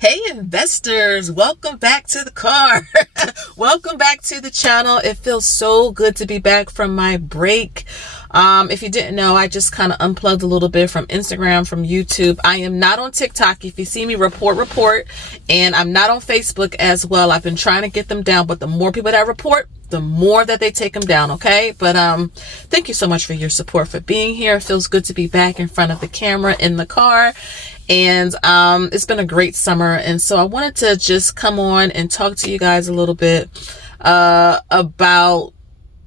Hey investors, welcome back to the car. Welcome back to the channel. It feels so good to be back from my break. If you didn't know, I just kind of unplugged a little bit from Instagram, from YouTube. I am not on TikTok. If you see me, report. And I'm not on Facebook as well. I've been trying to get them down, but the more people that report, the more that they take them down, okay? But thank you so much for your support, for being here. It feels good to be back in front of the camera in the car. And it's been a great summer. And so I wanted to just come on and talk to you guys a little bit about,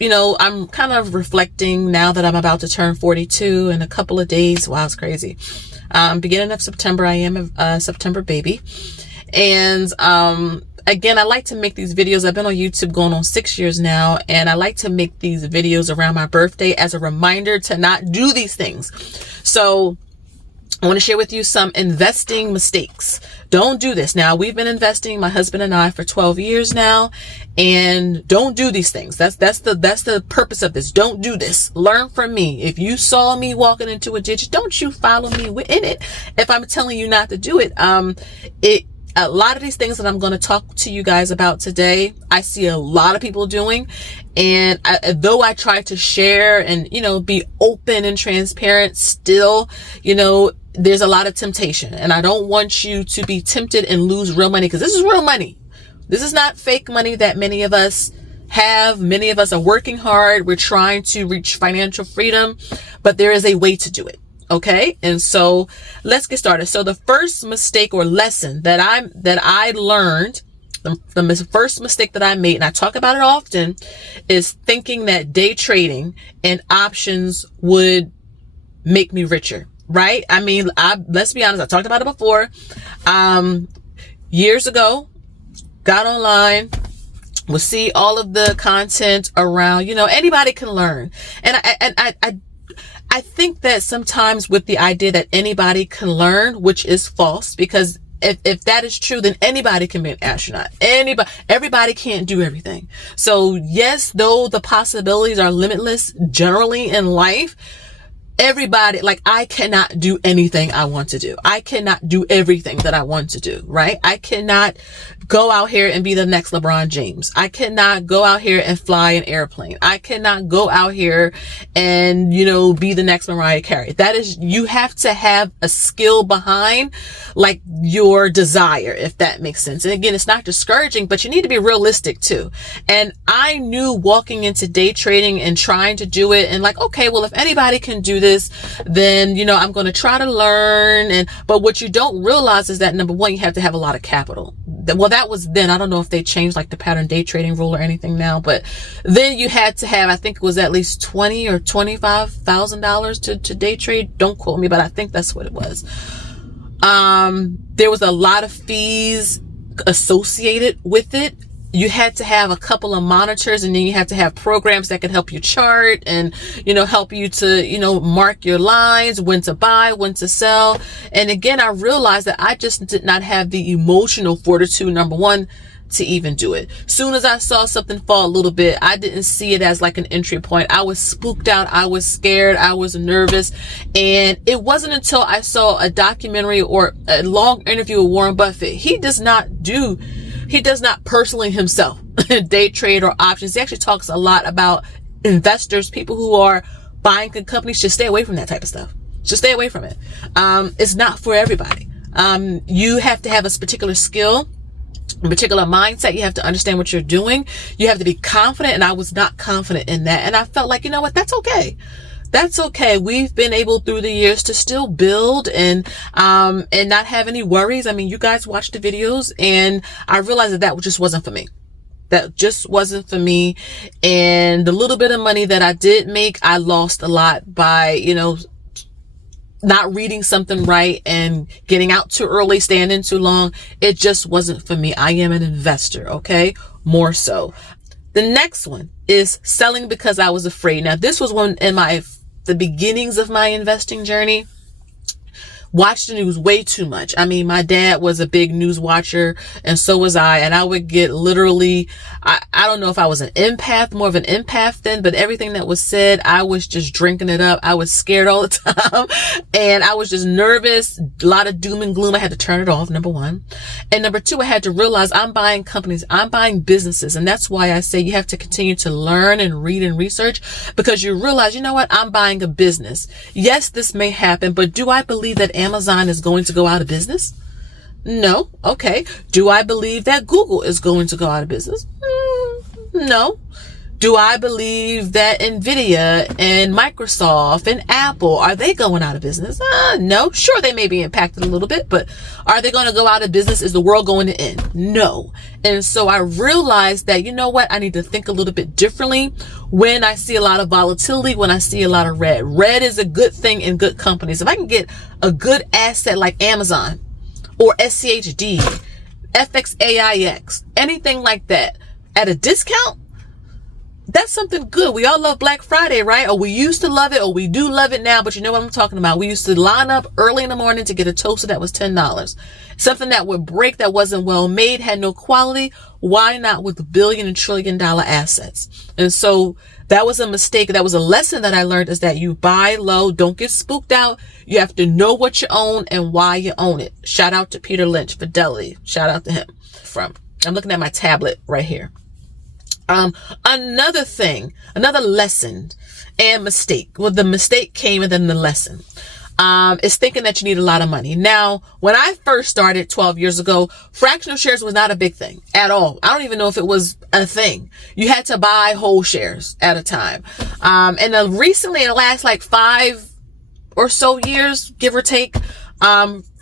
I'm kind of reflecting now that I'm about to turn 42 in a couple of days. Wow, it's crazy. Beginning of September, I am a September baby. And again, I like to make these videos. I've been on YouTube going on 6 years now, and I like to make these videos around my birthday as a reminder to not do these things. So I want to share with you some investing mistakes. Don't do this. Now, we've been investing, my husband and I, for 12 years now, and don't do these things. That's the purpose of this. Don't do this. Learn from me. If you saw me walking into a ditch, don't you follow me in it. If I'm telling you not to do it, a lot of these things that I'm going to talk to you guys about today, I see a lot of people doing. And though I try to share and, be open and transparent, still, there's a lot of temptation. And I don't want you to be tempted and lose real money, because this is real money. This is not fake money that many of us have. Many of us are working hard. We're trying to reach financial freedom, but there is a way to do it. Okay. And so let's get started. So the first mistake or lesson that I learned, the first mistake that I made, and I talk about it often, is thinking that day trading and options would make me richer. Right? I mean, let's be honest. I talked about it before. Years ago, got online, would see all of the content around, anybody can learn. And I think that sometimes with the idea that anybody can learn, which is false, because if that is true, then anybody can be an astronaut. Everybody can't do everything. So yes, though the possibilities are limitless generally in life, everybody, I cannot do anything I want to do. I cannot do everything that I want to do, right? I cannot go out here and be the next LeBron James. I cannot go out here and fly an airplane. I cannot go out here and, be the next Mariah Carey. You have to have a skill behind, your desire, if that makes sense. And again, it's not discouraging, but you need to be realistic too. And I knew walking into day trading and trying to do it and okay, well, if anybody can do this, then, I'm going to try to learn. But what you don't realize is that, number one, you have to have a lot of capital. Well, that was then. I don't know if they changed the pattern day trading rule or anything now, but then you had to have, I think it was at least $20,000 or $25,000 to day trade. Don't quote me, but I think that's what it was. There was a lot of fees associated with it. You had to have a couple of monitors, and then you had to have programs that could help you chart and, help you to, mark your lines, when to buy, when to sell. And again, I realized that I just did not have the emotional fortitude, number one, to even do it. Soon as I saw something fall a little bit, I didn't see it as an entry point. I was spooked out. I was scared. I was nervous. And it wasn't until I saw a documentary or a long interview with Warren Buffett. He does not personally himself day trade or options. He actually talks a lot about investors, people who are buying good companies. Just stay away from that type of stuff. Just stay away from it. It's not for everybody. You have to have a particular skill, a particular mindset. You have to understand what you're doing. You have to be confident. And I was not confident in that. And I felt like, what, that's okay. That's okay. We've been able through the years to still build and not have any worries. I mean, you guys watch the videos, and I realized that just wasn't for me. That just wasn't for me. And the little bit of money that I did make, I lost a lot by, not reading something right and getting out too early, staying in too long. It just wasn't for me. I am an investor. Okay. More so. The next one is selling because I was afraid. Now, this was one in the beginnings of my investing journey. watch the news way too much. I mean, my dad was a big news watcher, and so was I. And I would get literally, I don't know if I was an empath, more of an empath then, but everything that was said, I was just drinking it up. I was scared all the time. And I was just nervous, a lot of doom and gloom. I had to turn it off, number one. And number two, I had to realize I'm buying companies, I'm buying businesses. And that's why I say you have to continue to learn and read and research, because you realize, you know what, I'm buying a business. Yes, this may happen, but do I believe that Amazon is going to go out of business? No. Okay. Do I believe that Google is going to go out of business? No. Do I believe that Nvidia and Microsoft and Apple, are they going out of business? No. Sure, they may be impacted a little bit, but are they going to go out of business? Is the world going to end? No. And so I realized that, you know what, I need to think a little bit differently when I see a lot of volatility, when I see a lot of red. Red is a good thing in good companies. If I can get a good asset like Amazon or SCHD, FXAIX, anything like that at a discount, that's something good. We all love Black Friday, right? Or we used to love it, or we do love it now, but you know what I'm talking about. We used to line up early in the morning to get a toaster that was $10. Something that would break, that wasn't well made, had no quality. Why not with billion and trillion dollar assets? And so that was a mistake. That was a lesson that I learned, is that you buy low, don't get spooked out. You have to know what you own and why you own it. Shout out to Peter Lynch, Fidelity. Shout out to him. I'm looking at my tablet right here. Another thing, another lesson and mistake. Well, the mistake came and then the lesson, is thinking that you need a lot of money. Now, when I first started 12 years ago, fractional shares was not a big thing at all. I don't even know if it was a thing. You had to buy whole shares at a time. And recently, in the last like 5 or so years, give or take,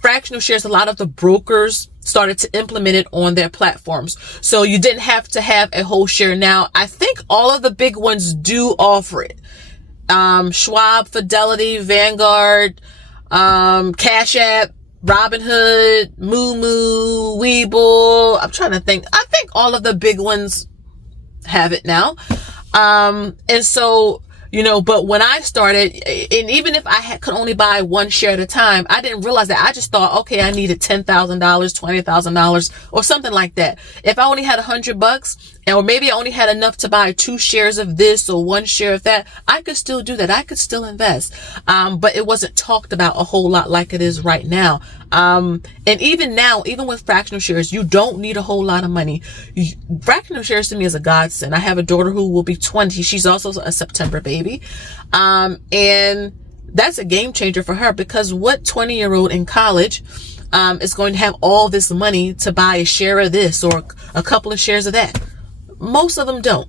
fractional shares, a lot of the brokers started to implement it on their platforms. So you didn't have to have a whole share. Now, I think all of the big ones do offer it. Schwab, Fidelity, Vanguard, Cash App, Robinhood, Moo, Webull. I'm trying to think. I think all of the big ones have it now. And so, you know, but when I started, and even if I could only buy one share at a time, I didn't realize that. I just thought, okay, I needed $10,000, $20,000 or something like that. If I only had $100, or maybe I only had enough to buy 2 shares of this or 1 share of that, I could still do that. I could still invest. But it wasn't talked about a whole lot like it is right now. And even now, even with fractional shares, you don't need a whole lot of money. Fractional shares to me is a godsend. I have a daughter who will be 20. She's also a September baby. And that's a game changer for her, because what 20-year-old in college is going to have all this money to buy a share of this or a couple of shares of that? Most of them don't.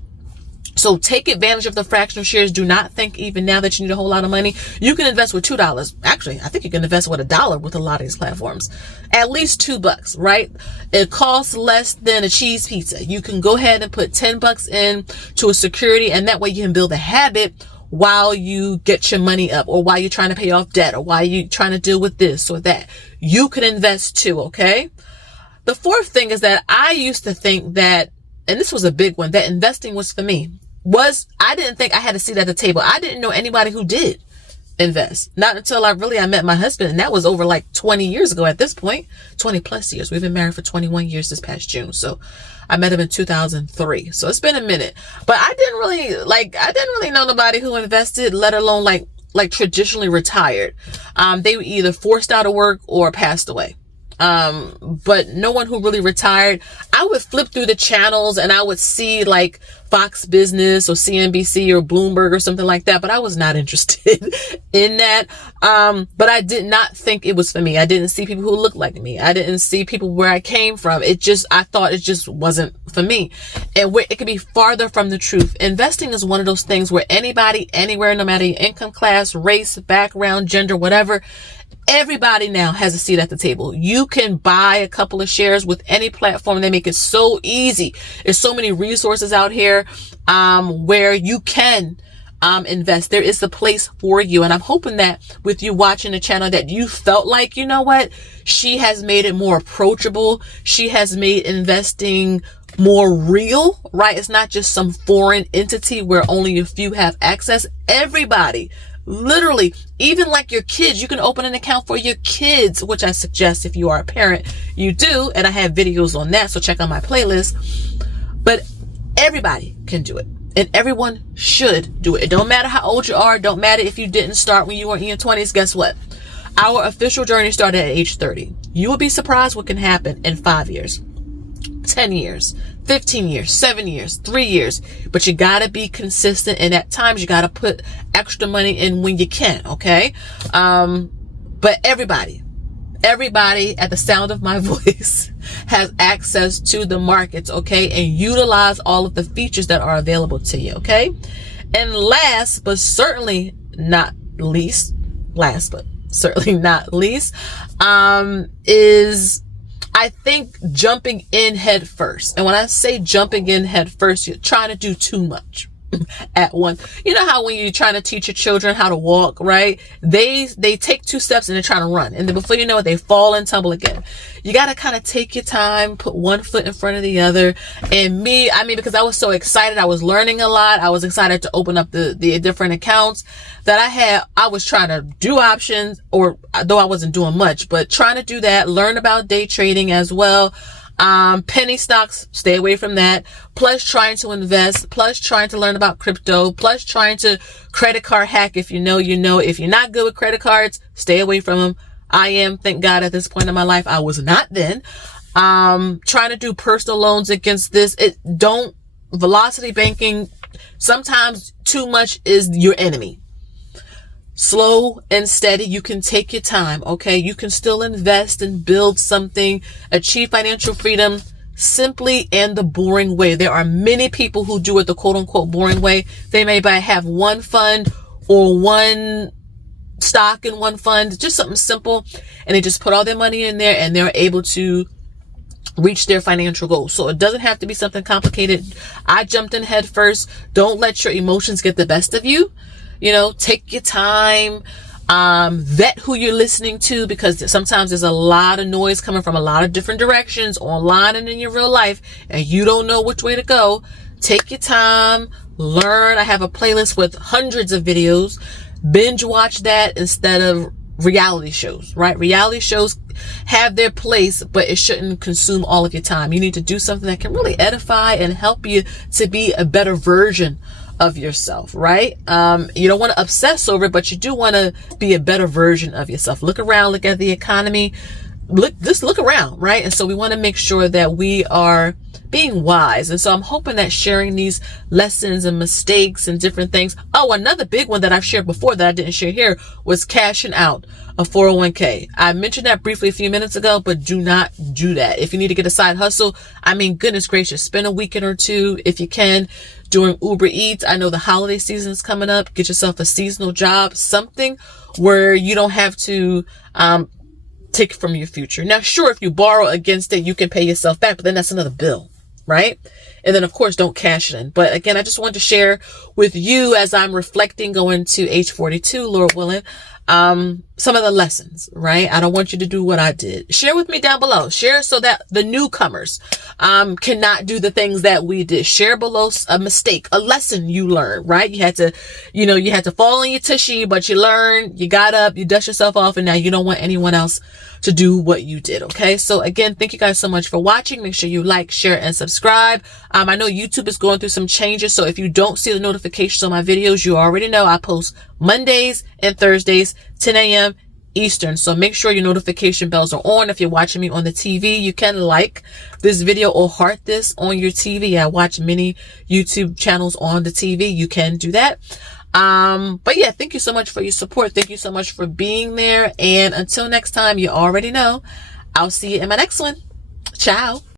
So take advantage of the fractional shares. Do not think even now that you need a whole lot of money. You can invest with $2. Actually, I think you can invest with $1 with a lot of these platforms. At least $2, right? It costs less than a cheese pizza. You can go ahead and put $10 in to a security, and that way you can build a habit while you get your money up, or while you're trying to pay off debt, or while you're trying to deal with this or that. You can invest too, okay? The fourth thing is that I used to think that, and this was a big one, that investing was for me. I didn't think I had a seat at the table. I didn't know anybody who did invest. Not until I met my husband, and that was over like 20 years ago at this point. 20 plus years. We've been married for 21 years this past June. So I met him in 2003. So it's been a minute. But I didn't really know nobody who invested, let alone like traditionally retired. They were either forced out of work or passed away. But no one who really retired. I would flip through the channels and I would see like Fox Business or CNBC or Bloomberg or something like that, but I was not interested in that. But I did not think it was for me. I didn't see people who looked like me. I didn't see people where I came from. I thought it just wasn't for me. And it could be farther from the truth. Investing is one of those things where anybody, anywhere, no matter your income class, race, background, gender, whatever, everybody now has a seat at the table. You can buy a couple of shares with any platform. They make it so easy. There's so many resources out here where you can invest. There is a place for you. And I'm hoping that with you watching the channel that you felt like, you know what, she has made it more approachable. She has made investing more real, right? It's not just some foreign entity where only a few have access. Everybody Literally, even like your kids, you can open an account for your kids, which I suggest if you are a parent, you do. And I have videos on that, so check out my playlist. But everybody can do it. And everyone should do it. It don't matter how old you are. Don't matter if you didn't start when you were in your 20s. Guess what? Our official journey started at age 30. You will be surprised what can happen in 5 years, 10 years, 15 years, 7 years, 3 years. But you got to be consistent. And at times you got to put extra money in when you can. Okay. But everybody at the sound of my voice has access to the markets, okay? And utilize all of the features that are available to you, okay? And last but certainly not least, is I think jumping in head first. And when I say jumping in head first, you're trying to do too much at once. You know how when you're trying to teach your children how to walk, right? They take 2 steps and they're trying to run. And then before you know it, they fall and tumble again. You got to kind of take your time, put one foot in front of the other. And because I was so excited, I was learning a lot. I was excited to open up the different accounts that I was trying to do options, or though I wasn't doing much, but trying to do that, learn about day trading as well. Penny stocks, stay away from that. Plus trying to invest, plus trying to learn about crypto, plus trying to credit card hack. If you know, you know. If you're not good with credit cards, stay away from them. I am, thank God, at this point in my life. I was not then. Trying to do personal loans against this. Velocity banking, sometimes too much is your enemy. Slow and steady. You can take your time, okay? You can still invest and build something, achieve financial freedom simply and the boring way. There are many people who do it the quote unquote boring way. They may have one fund or one stock in one fund, just something simple, and they just put all their money in there and they're able to reach their financial goals. So it doesn't have to be something complicated. I jumped in head first. Don't let your emotions get the best of you. You know, take your time, vet who you're listening to, because sometimes there's a lot of noise coming from a lot of different directions online and in your real life, and you don't know which way to go. Take your time, learn. I have a playlist with hundreds of videos. Binge watch that instead of reality shows, right? Reality shows have their place, but it shouldn't consume all of your time. You need to do something that can really edify and help you to be a better version of yourself, right? You don't want to obsess over it, but you do want to be a better version of yourself. Look around, look at the economy, look around, right? And so we want to make sure that we are being wise. And so I'm hoping that sharing these lessons and mistakes and different things. Oh, another big one that I've shared before that I didn't share here was cashing out a 401k. I mentioned that briefly a few minutes ago, but do not do that. If you need to get a side hustle, goodness gracious, spend a weekend or two if you can doing Uber Eats. I know the holiday season is coming up. Get yourself a seasonal job, something where you don't have to take from your future. Now, sure, if you borrow against it, you can pay yourself back, but then that's another bill, right? And then, of course, don't cash it in. But again, I just wanted to share with you as I'm reflecting going to age 42, Lord willing, some of the lessons, right? I don't want you to do what I did. Share with me down below. Share so that the newcomers cannot do the things that we did. Share below a mistake, a lesson you learned, right? You had to fall in your tushy, but you learned, you got up, you dust yourself off, and now you don't want anyone else to do what you did, okay? So again, thank you guys so much for watching. Make sure you like, share, and subscribe. I know YouTube is going through some changes, so if you don't see the notifications on my videos, you already know I post Mondays and Thursdays, 10 a.m. Eastern. So make sure your notification bells are on. If you're watching me on the TV, you can like this video or heart this on your TV. I watch many YouTube channels on the TV. You can do that. But yeah, thank you so much for your support. Thank you so much for being there. And until next time, you already know, I'll see you in my next one. Ciao.